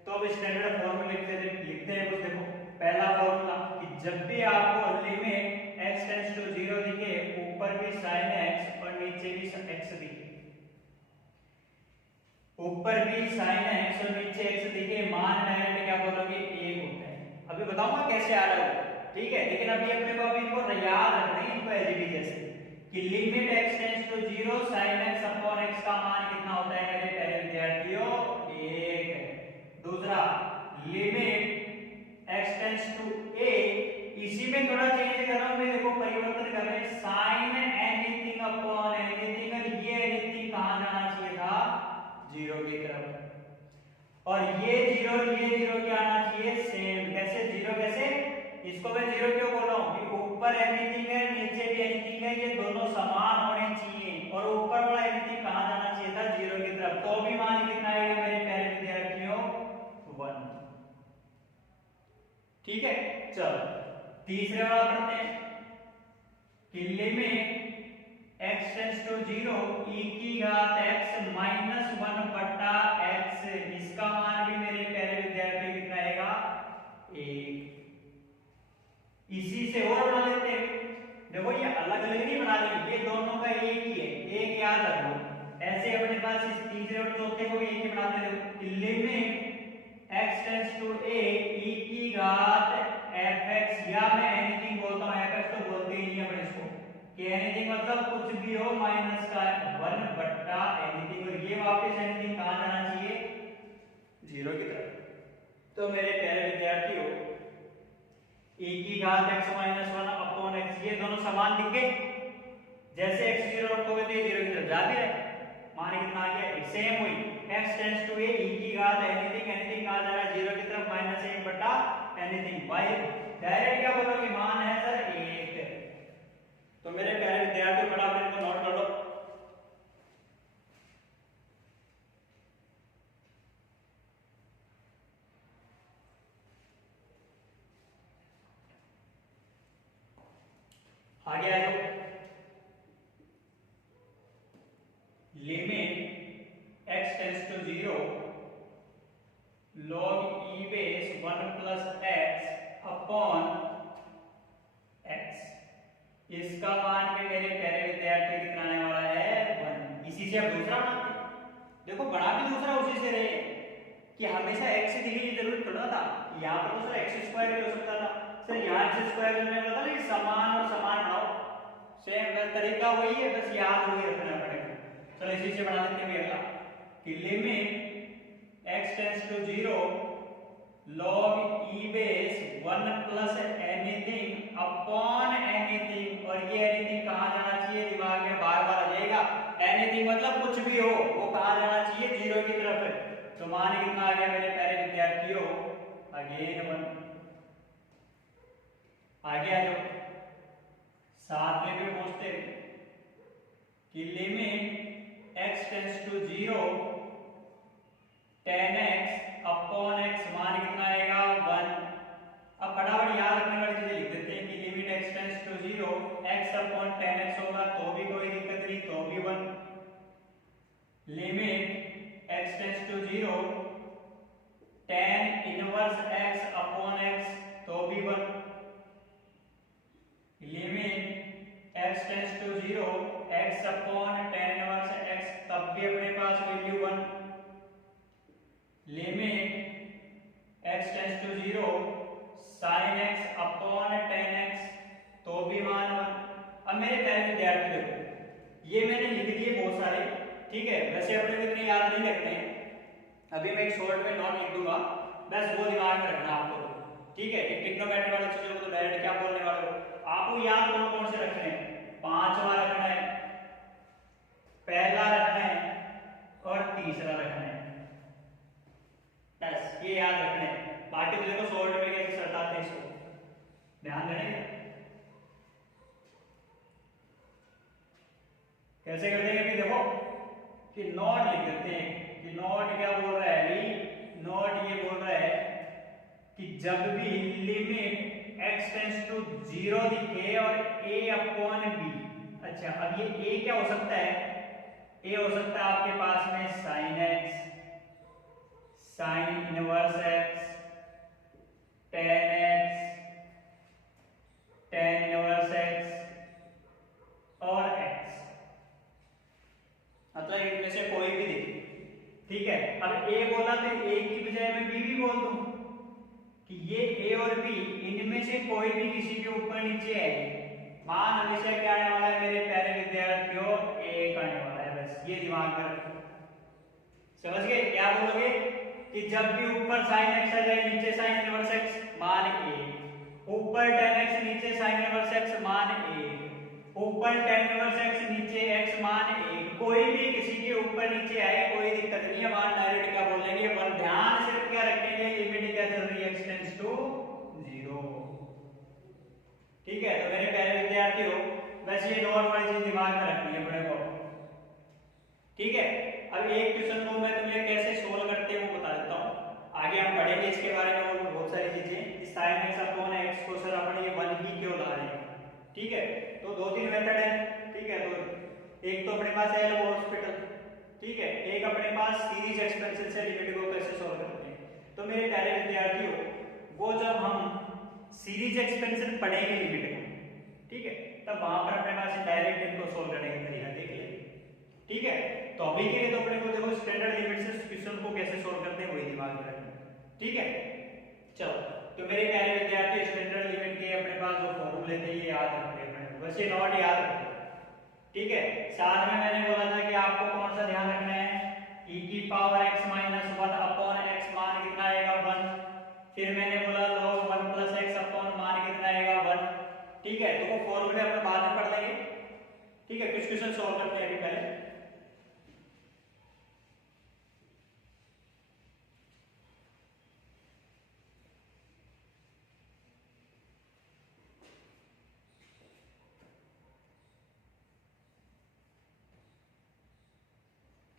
तो अब स्टैंडर्ड फॉर्मूला लिखते हैं कुछ, देखो पहला फॉर्मूला कि जब भी आपको लिमिट x टेंड्स टू 0 दिखे ऊपर भी sin x और नीचे भी x दिखे, ऊपर भी sin x और नीचे x दिखे, मान डायरेक्ट क्या बोलोगे 1 होता है। अभी बताऊंगा कैसे आ रहा है, ठीक है, लेकिन अभी अपने को अभी इनको याद रखना है इनको एलजीबी जैसे कि limit x tends to 0 sin x upon x का मान कितना होता है मेरे प्यारे विद्यार्थियों 1। दूसरा limit x tends to a, इसी में थोड़ा चेंज कर रहा हूं मैं, देखो परिवर्तन कर रहे हैं sin एनीथिंग अपॉन एनीथिंग, और ये एनीथिंग कहां जाना चाहिए था 0 की तरफ, और ये 0 क्या आना चाहिए सेम। कैसे 0 कैसे, इसको मैं 0 क्यों बोल रहा हूं कि ऊपर एनीथिंग है नीचे भी एनीथिंग है, ये दोनों समान होने चाहिए, और ऊपर वाला एनीथिंग कहां जाना चाहिए था 0 की तरफ। तो भी मान कितना आएगा मेरे प्यारे विद्यार्थियों 1, ठीक है। चलो तीसरे वाला पढ़ते हैं कि limit x tends to 0 e की घात x माइनस 1 बटा x, इसका मान भी मेरे प्यारे विद्यार्थी कितना आएगा 1। इसी से और बना लेते हैं, देखो ये अलग अलग नहीं बना लेंगे, ये दोनों का एक ही है, एक याद रख लो। ऐसे अपने पास इस तीसरे और चौथे को भी एक ही बनाते हैं, limit x tends to a e की घात fx, या मैं एनीथिंग बोलता हूं, fx तो बोलते ही नहीं अपन इसको, कि एनीथिंग मतलब कुछ भी हो माइनस का 1 बट्टा एनीथिंग, और ये वापस एनीथिंग कहां जाना चाहिए 0 की तरफ। तो मेरे प्यारे विद्यार्थियों e की घात x माइनस 1 अपॉन x, ये दोनों समान दिख गए, जैसे x 0 रखोगे तो ये 0 की तरफ जा भी रहा है, मान कितना आ गया सेम हुई, x tends to a e की घात एनीथिंग, एनीथिंग कहां जा रहा है 0 की तरफ, माइनस 1 बटा एनीथिंग, y डायरेक्ट क्या बोलोगे मान है सर 1। तो मेरे प्यारे विद्यार्थियों फटाफट इनको नोट कर लो। आगे आ जाओ, limit x tends to 0 log e base 1 plus x upon x, इसका मान भी मेरे प्यारे विद्यार्थी कितना आने वाला है 1। इसी से अब दूसरा बनाते हैं, देखो बड़ा भी दूसरा उसी से रहे कि हमेशा x से दिखने की जरूरत थोड़ा था, यहाँ पर तो सर x स्क्वायर भी हो सकता था सर, यहाँ x स्क्वायर में पता नहीं समान और समान बनाओ, सेम बस तरीका वही है, बस याद वही रखना पड़ेगा। चलो इसी से बना देते हैं अगला, कि limit x tends to 0 log e base 1 plus anything upon anything, और ये एनीथिंग कहां जाना चाहिए दिमाग में बार बार आ जाएगा, एनीथिंग मतलब कुछ भी हो वो कहां जाना चाहिए 0 की तरफ है। तो मान कितना आ गया मेरे प्यारे विद्यार्थियों अगेन 1। आगे आ जाओ, सातवें पे पहुंचते कि limit x tends to 0 tan x upon x, मान कितना आएगा 1। अब फटाफट याद रखने वाली चीजें लिख देते हैं कि limit x tends to 0 x upon tan x होगा तो भी कोई दिक्कत नहीं, तो भी 1। Limit x tends to 0 tan inverse x upon x तो भी 1। Limit x tends to 0 x upon tan inverse x, तब भी अपने पास value 1। Limit x tends to 0 sin x upon tan x तो भी मान 1। अब मेरे प्यारे विद्यार्थी देखो ये मैंने लिख दिए बहुत सारे, ठीक है, वैसे अपने को इतने याद नहीं रखने, अभी मैं एक शॉर्ट में नोट लिख दूंगा, बस वो दिमाग में रखना आपको, ठीक है। ट्रिग्नोमेट्री वाली चीजों को तो डायरेक्ट क्या बोलने वाले हो, आपको याद कौन कौन से रखने हैं, पांचवा रखना है, पहला रखना है और तीसरा रखना है, बस ये याद रखने हैं। बाकी तो देखो शॉर्ट में कैसे सटाते हैं इसको ध्यान देने कैसे करते हैं, कि देखो कि नोट लिख देते हैं, कि नोट क्या बोल रहा है, नोट ये बोल रहा है कि जब भी लिमिट x टेंड्स टू 0 दिखे और a अपॉन b, अच्छा अब ये a क्या हो सकता है, a हो सकता है आपके पास में sin x, sin inverse x, tan x, tan inverse x और x, मतलब इनमें से कोई भी दिखे, ठीक है। अब a बोला तो a की बजाय मैं b भी बोल दूं कि ये a और b इनमें से कोई भी किसी के ऊपर नीचे है, मान हमेशा क्या आने वाला है मेरे प्यारे विद्यार्थियों 1 आने वाला है, बस ये दिमाग में रखो। समझ गए, क्या बोलोगे कि जब भी ऊपर sin x आ जाए नीचे sin इनवर्स x मान 1, ऊपर tan x नीचे sin इनवर्स x मान 1, ऊपर tan इनवर्स x नीचे x मान 1, कोई भी किसी के ऊपर नीचे आए कोई दिक्कत नहीं है, मान डायरेक्ट क्या बोलेंगे 1। ध्यान सिर्फ क्या रखेंगे, लिमिट क्या चल रही है x टेंड्स टू 0, ठीक है। तो मेरे प्यारे विद्यार्थियों बस ये नोट वाली चीज दिमाग में रखनी है बड़े को, ठीक है। अब एक क्वेश्चन को मैं तुम्हें कैसे सोल्व करते हैं वो बता देता हूं, आगे हम पढ़ेंगे इसके बारे में और बहुत सारी चीजें। sin x अपॉन x को सर अपन ये 1 ही क्यों ला रहे हैं, ठीक है। तो 2-3 मेथड है, ठीक है। तो एक तो अपने पास है एल हॉस्पिटल, ठीक है, एक अपने पास सीरीज एक्सपेंशन से लिमिट को कैसे सॉल्व करते हैं। तो मेरे प्यारे विद्यार्थियों, वो जब हम सीरीज एक्सपेंशन पढ़ेंगे लिमिट को, ठीक है, तब वहां पर अपने पास डायरेक्ट इनको सॉल्व करने का तरीका देख लेंगे, ठीक है। तो अभी के लिए तो अपने को देखो स्टैंडर्ड लिमिट से क्वेश्चन को कैसे सॉल्व करते हैं वही दिमाग में रखना, ठीक है। चलो, तो मेरे प्यारे विद्यार्थी स्टैंडर्ड लिमिट के अपने पास जो फॉर्मूले थे ये याद रखने हैं, वैसे नॉट याद रखो, ठीक है। साथ में मैंने बोला था कि आपको कौन सा ध्यान रखना है, e की power x minus 1 upon x मान कितना आएगा 1, फिर मैंने बोला log 1 प्लस x अपॉन मान कितना आएगा 1, ठीक है। तो वो फॉर्मूले अपन बाद में पढ़ लेंगे, ठीक है। कुछ क्वेश्चन सॉल्व करते हैं अभी पहले।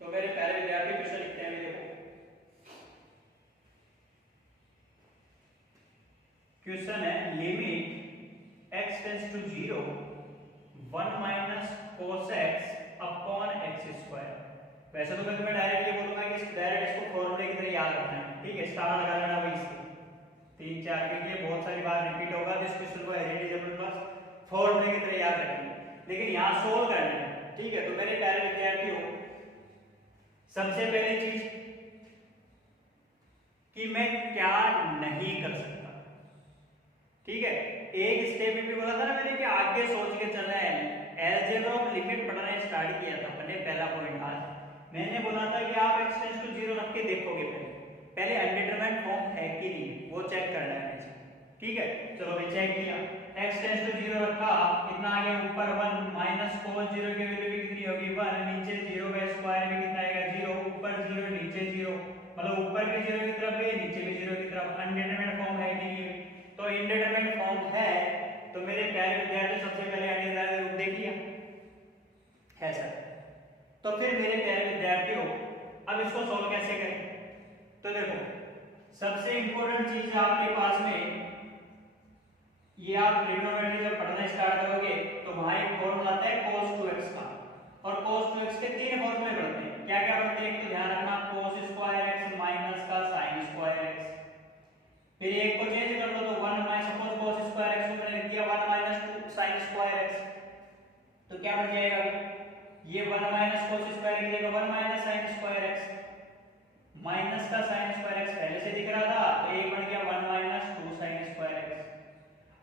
तो मेरे प्यारे विद्यार्थी क्वेश्चन लिखते हैं, देखो क्वेश्चन है limit x tends to 0 1 minus cos x upon x square. वैसे तो मैं तुम्हें डायरेक्ट ये बोलूंगा कि डायरेक्ट इसको फॉर्मूले की तरह याद रखना है, ठीक है, स्टार लगा लेना भाई इसके 3 4 के लिए बहुत सारी बार रिपीट होगा, जिस क्वेश्चन को एलजेब्रा क्लास फॉर्मूले की तरह याद रखेंगे, लेकिन यहां सोल्व करना है, ठीक है। तो मेरे प्यारे विद्यार्थियों, सबसे पहली चीज कि मैं क्या नहीं कर सकता, ठीक है। एक स्टेप में भी बोला था ना मैंने कि आगे सोच के चलना है, अलजेब्रा ऑफ लिमिट पढ़ना स्टार्ट किया था मैंने, पहला पॉइंट आज मैंने बोला था कि आप x टेंड्स टू 0 रख के देखोगे, पहले अनडिटरमाइंड फॉर्म है कि नहीं वो चेक करना है, ठीक है। चलो मैं चेक किया, x टेंड्स टू 0 रखा, कितना आ गया ऊपर 1 माइनस cos 0 की वैल्यू भी कितनी होगी 1, नीचे 0 का स्क्वायर भी कितना आएगा 0, ऊपर 0 नीचे 0, मतलब ऊपर भी 0 की तरफ है नीचे भी 0 की तरफ, अनडिटरमाइंड फॉर्म है कि नहीं। तो इनडिटरमाइंड फॉर्म है, तो मेरे प्यारे विद्यार्थी सबसे पहले अनडिटरमाइंड रूप देख लिया है सर। तो फिर मेरे प्यारे विद्यार्थियों, अब इसको सॉल्व कैसे करें। तो देखो सबसे इंपॉर्टेंट चीज आपके पास में, ये आप ट्रिग्नोमेट्री जब पढ़ना स्टार्ट करोगे तो वहां एक फॉर्मूला आता है cos 2x का, और cos 2x के तीन फॉर्मूले बनते हैं, क्या क्या बनते हैं, एक तो ध्यान रखना cos स्क्वायर x माइनस का sin स्क्वायर x, फिर एक को चेंज कर लो तो 1 minus suppose cos square x को मैंने लिख दिया 1 माइनस 2 sin स्क्वायर x, तो क्या बन जाएगा, ये 1 माइनस cos स्क्वायर की जगह 1 minus sin square x, minus का sin स्क्वायर x पहले से दिख रहा था तो एक बन गया 1 माइनस 2 sin स्क्वायर x।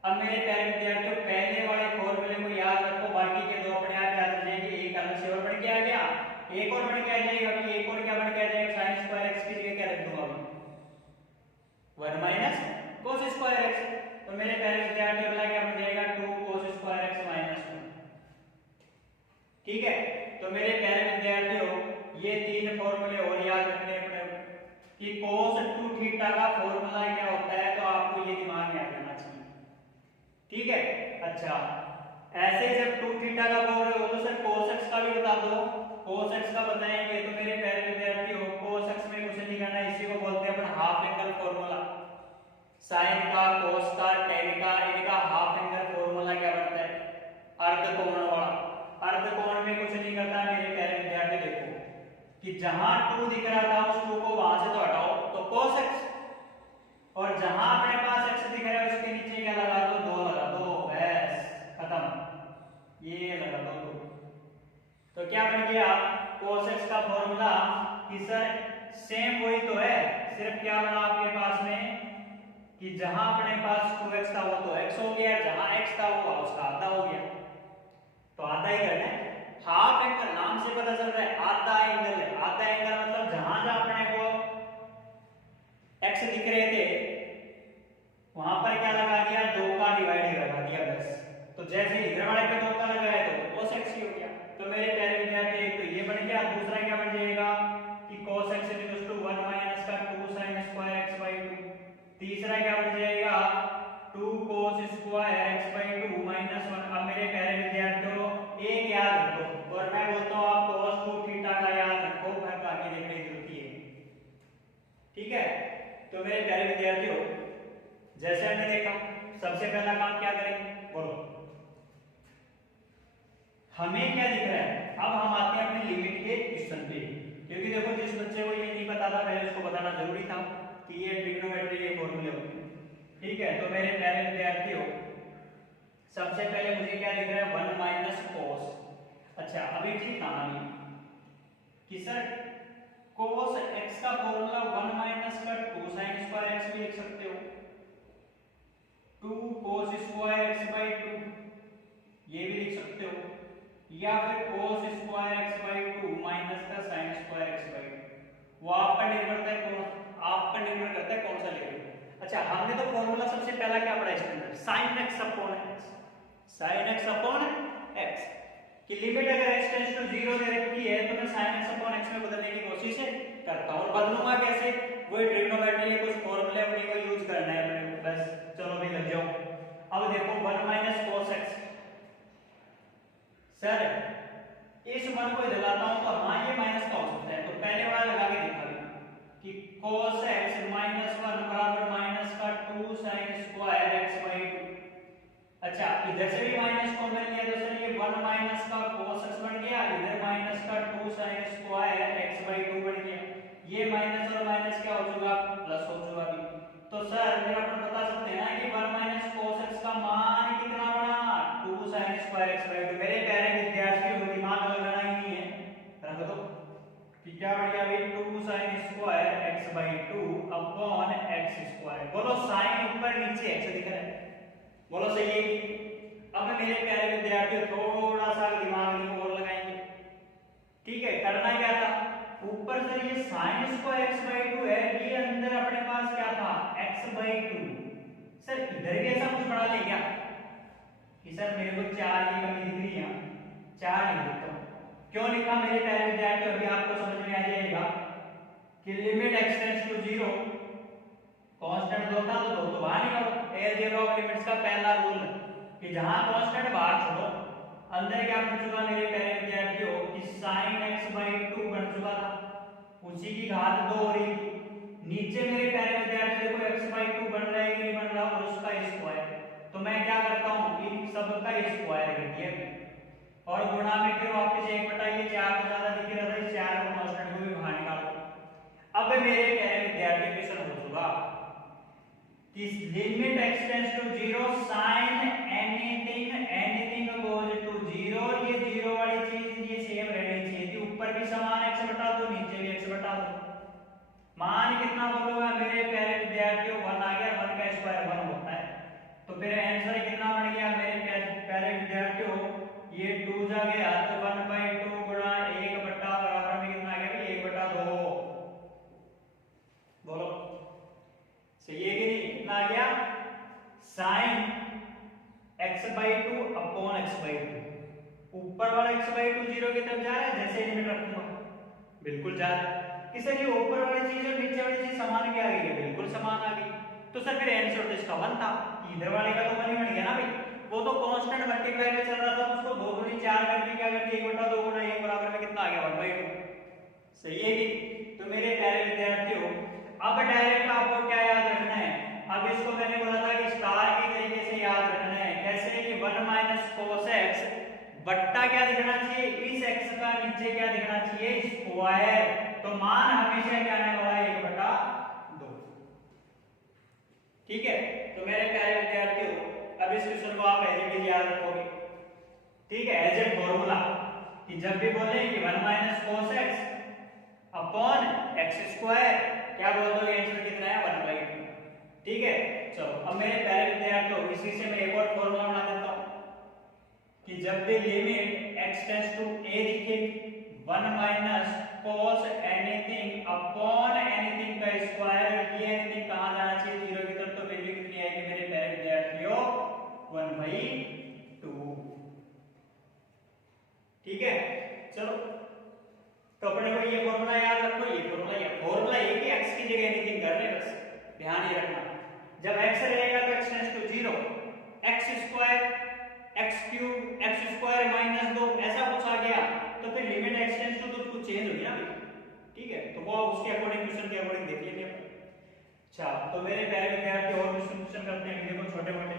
अब मेरे प्यारे विद्यार्थियों, पहले वाले फॉर्मूले को याद रखो, बाकी के दो अपने आप याद रह जाएंगे, एक अलग से और बढ़ के आ गया, एक और बढ़ के आ जाएगा, अभी एक और क्या बढ़ के आ जाएगा, sin स्क्वायर x की जगह क्या रख दूंगा अभी 1 माइनस cos स्क्वायर x। तो मेरे प्यारे विद्यार्थी अगला क्या बन जाएगा 2 cos स्क्वायर x माइनस 1, ठीक है। तो मेरे प्यारे विद्यार्थियों, ये तीन फॉर्मूले और याद रखने पड़े कि cos 2 थीटा का फॉर्मूला क्या होता है, तो आपको ये दिमाग में आ जाना चाहिए, ठीक है। अच्छा, ऐसे जब 2 थीटा का बोल रहे हो तो सर cos x का भी बता दो, cos x का बताएंगे तो मेरे प्यारे विद्यार्थियों cos x में कुछ नहीं करना, इसी को बोलते हैं अपन हाफ एंगल फॉर्मूला, sin का cos का tan का इनका हाफ एंगल फॉर्मूला क्या बनता है, अर्ध कोण वाला। अर्ध कोण में कुछ नहीं करता मेरे प्यारे विद्यार्थी, देखो कि जहां 2 दिख रहा था उस 2 को वहां से तो हटाओ तो cos x, और जहां अपने पास x दिख रहा है उसके नीचे क्या लगा दो, 2 लगा दो, बस खत्म, ये लगा दो 2। तो क्या बन गया cos x का फॉर्मूला कि सर सेम वही तो है, सिर्फ क्या बना आपके पास में कि जहां अपने पास 2x था वो तो x हो गया, जहां x था वो उसका आधा हो गया, तो आधा ही करना है। हाफ एंगल नाम से पता चल रहा है आधा एंगल है, आधा एंगल मतलब जहां जहां अपने को x दिख रहे थे वहां पर क्या लगा दिया, 2 का डिवाइड लगा दिया बस। तो जैसे इधर वाले पे 2 का लगाया तो cos x ही हो गया। तो मेरे प्यारे विद्यार्थी, एक तो ये बन गया, दूसरा क्या बन जाएगा कि cos x 1 माइनस का 2 sin स्क्वायर x by 2, तीसरा क्या बन जाएगा 2 cos square x by 2 minus 1। अब मेरे प्यारे विद्यार्थियों एक याद रखो, और मैं बोलता हूँ आप cos 2 थीटा का याद रखो, फिर बाकी देखने की जरूरत है, ठीक है। तो मेरे प्यारे विद्यार्थियों, जैसे हमने देखा सबसे पहला काम क्या करेंगे बोलो, हमें क्या दिख रहा है, अब इसको बताना जरूरी था कि ये ट्रिग्नोमेट्री के फॉर्मूले होते हैं। ठीक है, तो मेरे प्यारे विद्यार्थियों सबसे पहले मुझे क्या दिख रहा है, 1 माइनस कोस। अच्छा, अभी चीज कहानी कि सर कोस x का फॉर्मूला 1 माइनस का 2 sin स्क्वायर x भी लिख सकते हो, 2 cos स्क्वायर x by 2 ये भी लिख सकते हो, या फिर cos square x by 2 minus का sin स्क्वायर x by 2। वो आप पर निर्भर करता है कौन सा ले रहे हो। अच्छा, हमने तो फॉर्मूला सबसे पहला क्या पढ़ा standard, sin x upon x की लिमिट अगर x टेंड्स टू 0 दे रखी है तो मैं sin x अपॉन x में बदलने की कोशिश करता हूं। और बदलूंगा कैसे, वही ट्रिग्नोमेट्री के कुछ फॉर्मूले अपने को यूज करना है अपने को, बस चलो भी लग जाओ। अब देखो 1 माइनस cos x, सर इस 1 को इधर लाता हूं तो हाँ ये माइनस का हो सकता है, तो पहले वाला लगा के दिखा कि cos x माइनस 1 बराबर माइनस का 2 sin स्क्वायर x by 2। अच्छा, इधर से भी माइनस कॉमन लिया तो सर ये 1 माइनस का cos x बन गया, इधर माइनस का 2 sin स्क्वायर x by 2 बन गया। ये माइनस और माइनस क्या हो जाएगा, प्लस हो जाएगा अभी। तो सर फिर अपन बता सकते हैं ना कि 1 माइनस cos x का मान कितना बना, 2 sin स्क्वायर x by 2। मेरे प्यारे विद्यार्थियों को दिमाग लगाना ही नहीं है, रख दो कि क्या बढ़ गया भाई, 2 sin square x by 2 upon x square. बोलो sin ऊपर नीचे x दिख रहा है, बोलो सही है कि। अब मेरे प्यारे विद्यार्थियों थोड़ा सा दिमाग और लगाएंगे। ठीक है, करना क्या था, ऊपर से ये sin स्क्वायर x by 2 है, ये अंदर अपने पास क्या था, x by 2। सर इधर भी ऐसा कुछ बढ़ा ले क्या कि सर मेरे को 4 की कमी दिख रही है, 4 लिख देता हूं। क्यों लिखा मेरे प्यारे विद्यार्थियों, अभी आपको समझ में आ जाएगा कि limit x tends to 0 constant दो था तो बाहर निकालो। अलजेब्रा ऑफ लिमिट्स का पहला रूल कि जहां कांस्टेंट बाहर छोड़ो, अंदर क्या बन चुका मेरे प्यारे विद्यार्थियों कि sin x by 2 बन चुका था, उसी की घात 2 हो रही थी। नीचे मेरे प्यारे विद्यार्थियों देखो x by 2 बन रहा है कि नहीं बन रहा, और उसका स्क्वायर। तो मैं क्या करता हूं, इन सब का स्क्वायर कर दिया और गुणा में फिर वापस 1/4 को ज्यादा दिख रहा था, इस 4 को कांस्टेंट को भी बाहर निकालो। अब मेरे प्यारे विद्यार्थी क्वेश्चन हो चुका कि limit x tends to 0 sin anything goes to 0। ये 0 वाली चीज ये सेम रहनी चाहिए थी, ऊपर भी समान x बटा दो, नीचे भी x बटा दो। मान कितना बोलोगे मेरे प्यारे विद्यार्थियों, 1 आ गया, 1 का स्क्वायर 1 होता है। तो फिर आंसर कितना बन गया मेरे प्यारे विद्यार्थियों, ये 2 जा गया तो 1/2 गुणा 1 बटा बराबर में कितना आ गया, 1/2। बोलो सही है कि नहीं, कितना आ गया, sin x by 2 upon x by 2। ऊपर वाला x by 2 0 की तरफ जा रहा है, जैसे लिमिट रखूंगा बिल्कुल जा रहा है कि सर ये ऊपर वाली चीज और नीचे वाली चीज समान क्या आ गई है, बिल्कुल समान आ गई। तो सर फिर आंसर तो इसका 1 था, इधर वाले का तो 1 ही बन गया ना भाई, वो तो कांस्टेंट मल्टीप्लाई में चल रहा था, उसको 2 दूनी 4 करके क्या करके 1/2 गुणा 1 बराबर में कितना आ गया, 1/2। सही है कि। तो मेरे प्यारे विद्यार्थियों अब डायरेक्ट आपको क्या याद रखना है, अब इसको मैंने बोला था कि स्टार के तरीके से याद रखना है। कैसे कि 1 माइनस cos x बट्टा क्या दिखना चाहिए, इस x का नीचे क्या दिखना चाहिए, स्क्वायर। तो मान हमेशा क्या आने वाला है, 1/2। ठीक है, तो मेरे प्यारे विद्यार्थियों अब इस क्वेश्चन को आप एज इट इज याद रखोगे। ठीक है, एज ए फॉर्मूला कि जब भी बोले कि 1 minus cos x upon x square, क्या बोल दोगे आंसर कितना है, 1/2। ठीक है, चलो अब मेरे प्यारे विद्यार्थियों इसी से मैं एक और फॉर्मूला बना देता हूं कि जब भी limit x tends to a दिखे, 1 minus cos anything upon anything का स्क्वायर, ये एनीथिंग कहां जाना चाहिए, 0 की तरफ। तो वैल्यू कितनी आएगी मेरे प्यारे विद्यार्थियों, 1/2। ठीक है, चलो तो अपने को ये फॉर्मूला याद रखो, ये फॉर्मूला ये कि x की जगह एनीथिंग कर ले, बस ध्यान ये रखना। जब x रहेगा तो x tends to 0, x square x cube x square minus 2 ऐसा कुछ आ गया, तो फिर लिमिट x टेंड्स टू तो कुछ चेंज हो गया ना। ठीक है, तो वो उसके अकॉर्डिंग क्वेश्चन के अकॉर्डिंग देख लेंगे। अच्छा, तो मेरे प्यारे विद्यार्थी और क्वेश्चन करते हैं, देखो छोटे मोटे।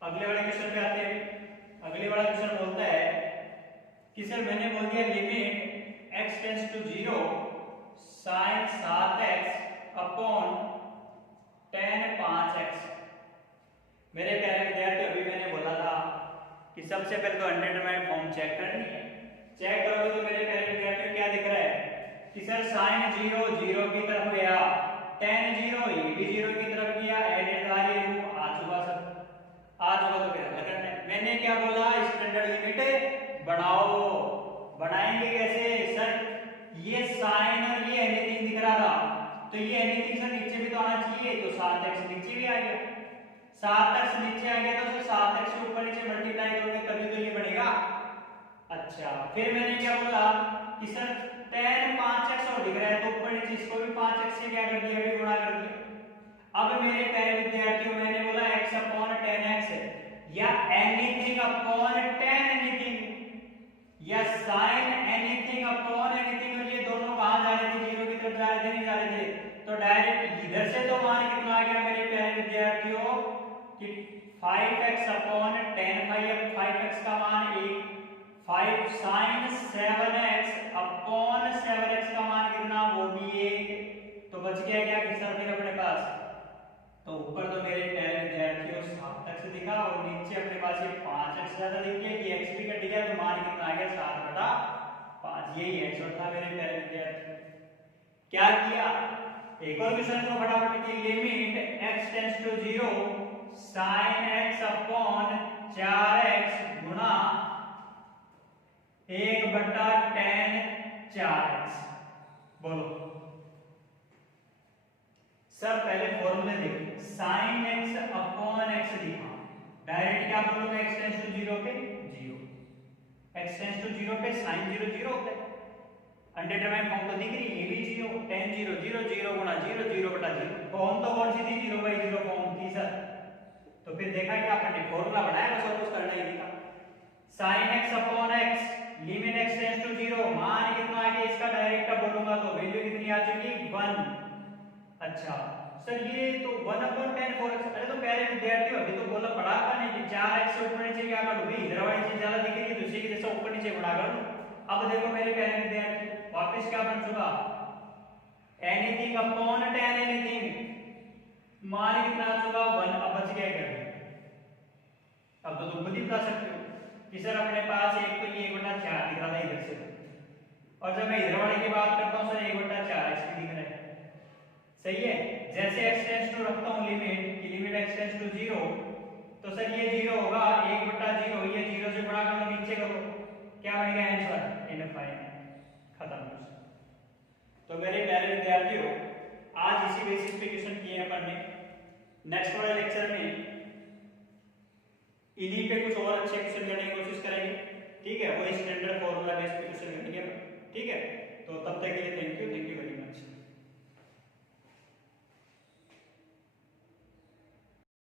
अगले वाले क्वेश्चन पे आते हैं। अगले वाला क्वेश्चन बोलता है कि कि सर मैंने बोल दिया limit x tends to 0 sin 7x upon tan 5x। मेरे प्यारे विद्यार्थी, अभी मैंने बोला था कि सबसे पहले तो अनडिटरमाइंड फॉर्म चेक करनी है। चेक करोगे तो मेरे प्यारे विद्यार्थियों क्या दिख रहा है कि सर sin 0 0 की तरफ गया, tan 0 ये भी 0 की तरफ गया, निर्धारित रूप आ चुका सर, आ चुका। तो क्या करना है, मैंने क्या बोला, स्टैंडर्ड लिमिट बढ़ाओ। बढ़ाएंगे कैसे सर, ये साइन और ये एनीथिंग दिख रहा था, तो ये एनीथिंग सर नीचे भी तो आना चाहिए, तो 7x नीचे भी आ गया। 7x नीचे आ गया तो सर 7x से ऊपर नीचे मल्टीप्लाई करोगे तभी तो ये बढ़ेगा। अच्छा, फिर मैंने क्या बोला कि सर tan 5x और दिख रहा है तो ऊपर नीचे इसको भी 5x से क्या कर दिया, भी गुणा कर दिया। अब मेरे प्यारे विद्यार्थियों, मैंने बोला x अपॉन tan x या एनीथिंग अपॉन tan एनीथिंग या sin एनीथिंग अपॉन एनीथिंग, और ये दोनों कहां जा रहे थे, 0 की तरफ जा रहे थे, नहीं जा रहे थे। तो डायरेक्ट इधर से तो मान कितना आ गया मेरे प्यारे विद्यार्थियों कि 5x अपॉन tan 5x का मान 1, 5 sin 7x अपॉन 7x का मान कितना, वो भी 1। तो बच गया क्या कि सर फिर अपने पास, तो ऊपर तो मेरे प्यारे विद्यार्थियों 7x दिखा और नीचे अपने पास ये 5x ज्यादा दिख गया कि x भी कट गया, तो मान कितना आ गया 7/5। यही आंसर था मेरे प्यारे विद्यार्थियों। क्या किया, एक और क्वेश्चन को फटाफट की, limit x tends to 0 sin x upon 4x गुणा 1/tan 4x। बोलो सर, पहले फॉर्मूले देखिए, sin x अपॉन x लिखा, डायरेक्ट क्या बोलोगे, x टेंड्स टू 0 पे 0, x टेंड्स टू 0 पे sin 0 0 होता है। अनडिटरमाइंड फॉर्म तो दिख रही है, ये भी 0, tan 0 0 0 गुणा 0 0/0। फॉर्म तो कौन सी थी, 0/0 फॉर्म थी सर। तो फिर देखा कि आपने फॉर्मूला बनाया, बस और कुछ करना ही नहीं था। sin x upon x limit x tends to 0, मान कितना आ गया इसका, डायरेक्ट का बोलूंगा तो वैल्यू कितनी आ चुकी, 1। अच्छा सर, ये तो 1/tan 4x। अरे तो प्यारे विद्यार्थियों, अभी तो बोला पढ़ा था नहीं कि 4x से ऊपर नीचे क्या करोगे, इधर वाली चीज ज्यादा दिख रही है तो इसी की जैसे ऊपर नीचे गुणा कर लो। अब देखो मेरे प्यारे विद्यार्थी, वापस क्या बन चुका, एनीथिंग अपॉन tan एनीथिंग, मान कितना आ चुका 1। अब बच गया क्या, अब तो तुम खुद ही बता सकते हो कि सर अपने पास एक तो ये 1/4 दिख रहा था इधर से, और जब मैं इधर वाले की बात करता हूँ सर 1/4x भी दिख रहा है, सही है। जैसे x टेंड्स टू रखता हूँ limit, limit x tends to 0, तो सर ये 0 होगा, 1/0, ये 0 से गुणा करो, नीचे करो, क्या बनेगा आंसर, खत्म। तो मेरे प्यारे विद्यार्थियों, आज इसी बेसिस पे क्वेश्चन किए हैं अपन ने। नेक्स्ट वाले लेक्चर में इन्हीं पे कुछ और अच्छे क्वेश्चन करने की कोशिश करेंगे, ठीक है। वो स्टैंडर्ड फॉर्मूला बेस्ड क्वेश्चन करेंगे, ठीक है।